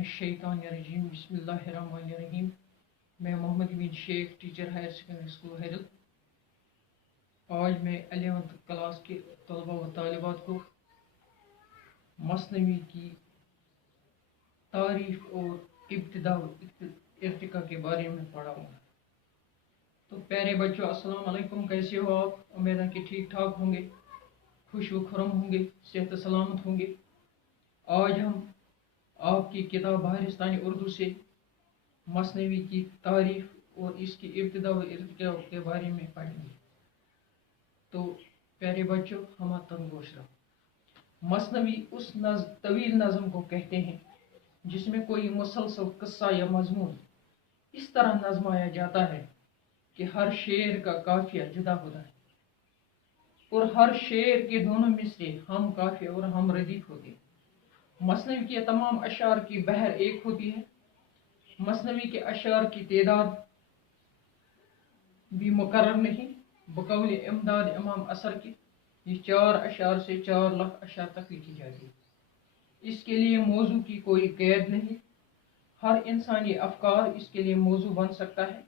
मिनश्शैतानिर्रजीम बिस्मिल्लाहिर्रहमानिर्रहीम। मैं Mohammad Amin Sheikh, teacher higher secondary school Hairat. आज मैं 11th क्लास के तलबा व तालिबात को मसनवी की तारीफ और इब्तिदा व इर्तिका के बारे में पढ़ाऊँगा। तो प्यारे बच्चों, अस्सलाम वालेकुम। कैसे हो आप? उम्मीद है कि ठीक ठाक होंगे, खुश व खुरम होंगे, सेहत सलामत होंगे। आज हम आपकी किताब बहारिस्तानी उर्दू से मसनवी की तारीफ और इसकी इब्तिदा व इर्तिका के बारे में पढ़ेंगे। तो प्यारे बच्चों, हम तंगोश रहो। मसनवी उस तवील नज़म को कहते हैं जिसमें कोई मुसलसल किस्सा या मजमून इस तरह नज़माया जाता है कि हर शेर का काफिया जुदा होता है और हर शेर के दोनों मिसरे हम काफिया और हम रदीफ होते हैं। मसनवी के तमाम अशार की बहर एक होती है। मसनवी के अशार की तादाद भी मुकर्रर नहीं। बकौल इमदाद इमाम असर की ये 4 अशार से 4 लाख अशार तक लिखी जाती है। इसके लिए मौजू की कोई कैद नहीं। हर इंसानी अफकार इसके लिए मौजू बन सकता है।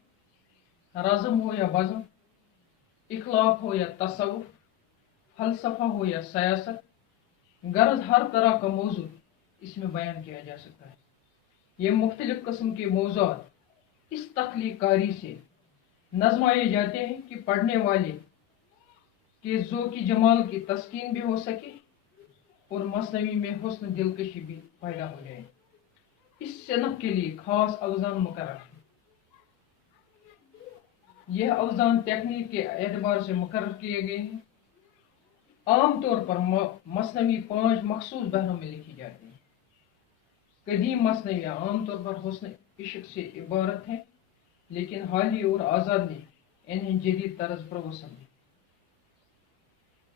रज़म हो या बज़म, इखलाक हो या तसव्वुफ, फलसफा हो या सियासत, गरज हर तरह का मौजू इसमें बयान किया जा सकता है। ये मुख्तलिफ किस्म के मौज़ूआत इस तख्लीक कारी से नज़माए जाते हैं कि पढ़ने वाले के ज़ौक़ जमाल की तस्कीन भी हो सके और मसनवी में हुस्न दिलकशी भी पैदा हो जाए। इस सनफ़ के लिए खास अवज़ान मुकर्रर है। यह अवज़ान तकनीक के एतबार से मुकर्रर किए गए हैं। आम तौर पर मसनवी 5 मखसूस बहरों में लिखी जाती है। कदीम मसनवियाँ आम तौर पर हुस्न इश्क से इबारत हैं, लेकिन हाली और आज़ाद ने इन्हें जदीद तर्ज पर वसन दी।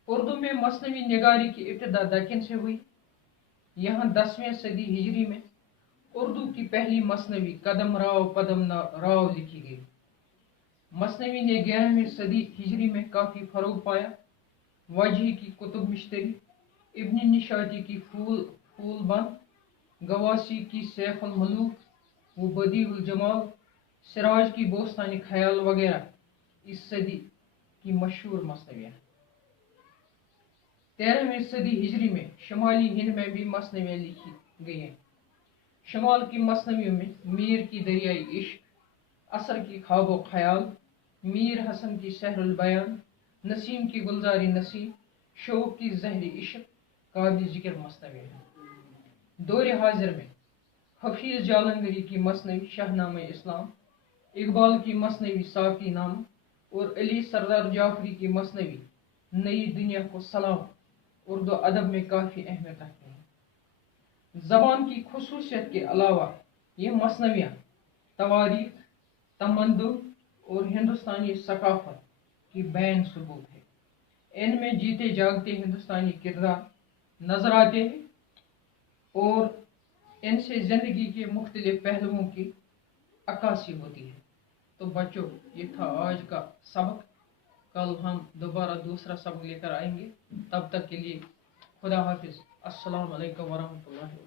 उर्दू में मसनवी निगारी की इब्तिदा दक्कन से हुई। यहाँ 10वीं सदी हिजरी में उर्दू की पहली मसनवी कदम राव पदम राव लिखी गई। मसनवी ने 11वीं सदी हिजरी में काफ़ी फरोग पाया। वाजही की कुतुब मिश्तरी, इब्न निशाती की फूल बंद, गवासी की सैफ अल मलूक व बदीउल जमाल, सिराज की बोस्तानी ख्याल वगैरह इस सदी की मशहूर मसनवियाँ। 13वीं सदी हिजरी में शुमाली हिंद में भी मसनवियाँ लिखी गई हैं। शुमाल की मसनवियों में मीर की दरियाई इश्क, असर की ख्वाब ख्याल, मीर हसन की सहरुल बयान, नसीम की गुलजारी नसीम, शौक की जहरी इश्क काबिल जिक्र मसनवी है। दौर हाजिर में हफीज जालंगरी की मसनवी शाहनामा इस्लाम, इकबाल की मसनवी साकी नाम और अली सरदार जाफरी की मसनवी नई दुनिया को सलाम उर्दू अदब में काफ़ी अहमियत रखते हैं। ज़बान की खुसूसियत के अलावा ये मसनवियाँ तवारीख, तमद्दुन और हिंदुस्तानी सकाफत की बैन सबूत है। इनमें जीते जागते हिंदुस्तानी किरदार नजर आते हैं और इनसे ज़िंदगी के मुख्तलिफ पहलुओं की अक्कासी होती है। तो बच्चों, ये था आज का सबक। कल हम दोबारा दूसरा सबक लेकर आएंगे। तब तक के लिए खुदा हाफिज़। अस्सलाम वालेकुम वरहमतुल्लाहि।